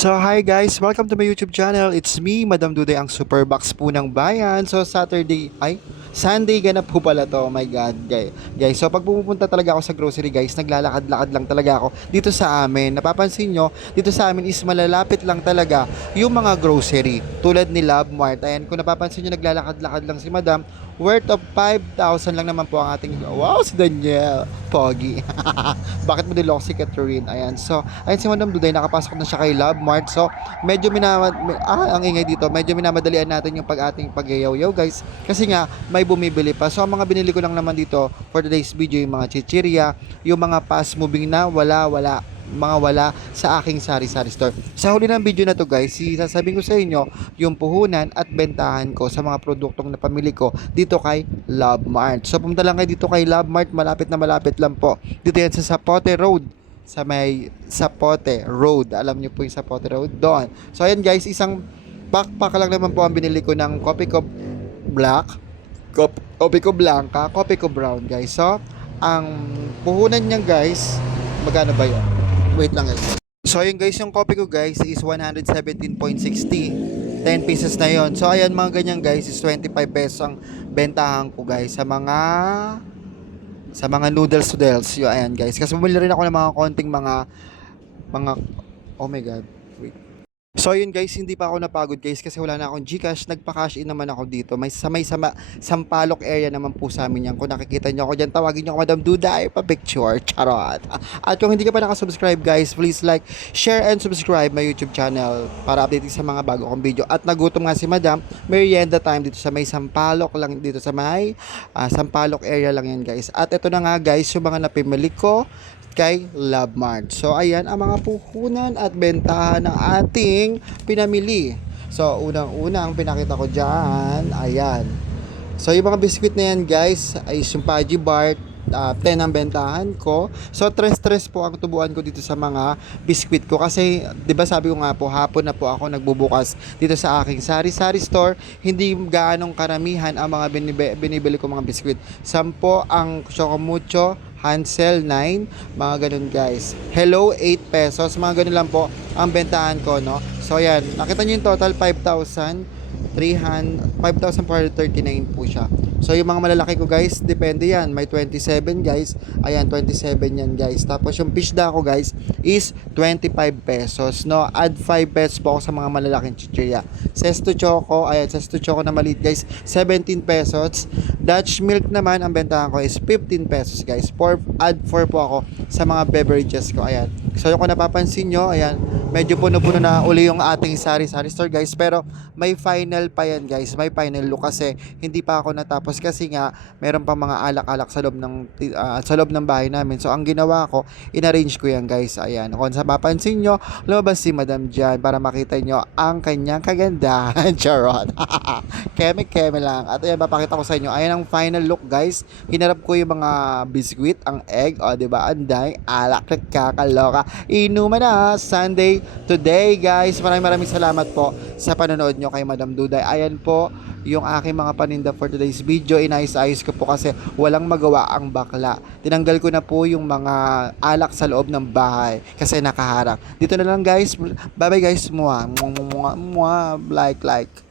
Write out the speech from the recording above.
So hi guys, welcome to my YouTube channel. It's me, Madam Duday, ang Superbox po ng bayan. So Sunday ganap po pala to. Oh my god, guys. So pag pumupunta talaga ako sa grocery guys, naglalakad-lakad lang talaga ako dito sa amin. Napapansin nyo, dito sa amin is malalapit lang talaga yung mga grocery. Tulad ni Love Mart. Ayan, kung napapansin nyo, naglalakad-lakad lang si Madam. Worth of 5,000 lang naman po ang ating, wow, si Daniel, pogi. Bakit mo niloko si Catherine? Ayan, so, ayun si Madam Duday, nakapasok na siya kay Love Mart. So, ang ingay dito, medyo minamadalian natin yung ating pagyayaw guys. Kasi nga, may bumibili pa. So, ang mga binili ko lang naman dito for today's video, yung mga chichirya, yung mga fast moving na wala sa aking sari-sari store. Sa huli ng video na to guys, sasabihin ko sa inyo yung puhunan at bentahan ko sa mga produktong napamili ko dito kay Love Mart. So pumunta lang kayo dito kay Love Mart, malapit na malapit lang po. Dito yan sa Zapote Road, sa may Zapote Road. Alam niyo po yung Zapote Road doon. So ayan guys, isang backpack lang naman po ang binili ko ng Coffee Co Black, Coffee Co Blanca, Coffee Co Brown guys. So ang puhunan niya guys, magkano ba yun? Wait lang guys. So yun guys, yung copy ko guys is 117.60. 10 pieces na yon. So ayan, mga ganyan guys is 25 pesos ang bentahan ko guys sa mga noodles. Yun, ayan guys. Kasi bumili rin ako ng mga konting mga oh my god. Wait. So yun guys, hindi pa ako napagod guys kasi wala na akong GCash. Nagpa-cash in naman ako dito. May Sampaloc area naman po sa amin yan. Kung nakikita nyo ako dyan, tawagin nyo ako Madam Duday pa-picture. Charot. At kung hindi ka pa nakasubscribe guys, please like, share, and subscribe my YouTube channel para updating sa mga bago kong video. At nagutom nga si Madam, merienda time dito sa may Sampaloc lang, dito sa may Sampaloc area lang yan guys. At ito na nga guys, yung mga napimili ko kay Love Mart. So ayan ang mga puhunan at bentahan ng ating pinamili. So unang-una ang pinakita ko dyan, ayan. So yung mga biscuit na yan guys ay yung Pudgy Bar, 10 ang bentahan ko. So tres po ang tubuan ko dito sa mga biscuit ko kasi 'di ba sabi ko nga po, hapon na po ako nagbubukas dito sa aking sari-sari store. Hindi gaanong karamihan ang mga binibili ko mga biscuit. 10 ang Chocomucho, Hansel 9, mga ganun guys. Hello 8 pesos, mga ganun lang po ang bentahan ko, no. So ayan, nakita niyo yung total 5,439 po siya. So yung mga malalaki ko guys, depende yan. May 27 guys. Ayan, 27 yan guys. Tapos yung pishda ko guys is 25 pesos, no. Add 5 pesos po ako sa mga malalaking chichirya. Sesto Choco, ayan, Sesto Choco na maliit guys, 17 pesos. Dutch milk naman, ang bentahan ko is 15 pesos guys. Add 4 po ako sa mga beverages ko, ayan. So yung kung napapansin nyo, ayan, medyo puno-puno na uli yung ating sari-sari store guys. Pero may final pa yan guys, may final look kasi hindi pa ako natapos kasi nga meron pa mga alak-alak sa loob ng bahay namin. So ang ginawa ko, inarrange ko yan guys. Ayan, kung sa mapansin nyo, lumabas si Madam dyan para makita nyo ang kanyang kagandahan. Charot. Keme lang. At ayan, papakita ko sa inyo. Ayan ang final look guys. Hinarap ko yung mga biscuit, ang egg, o diba, anday, alak, kakaloka. Inuman na Sunday today guys. Maraming salamat po sa panonood nyo kay Madam Duday. Ayan po yung aking mga paninda for today's video. Inayos-ayos ko po kasi walang magawa ang bakla. Tinanggal ko na po yung mga alak sa loob ng bahay kasi nakaharang. Dito na lang guys. Bye bye guys. Like.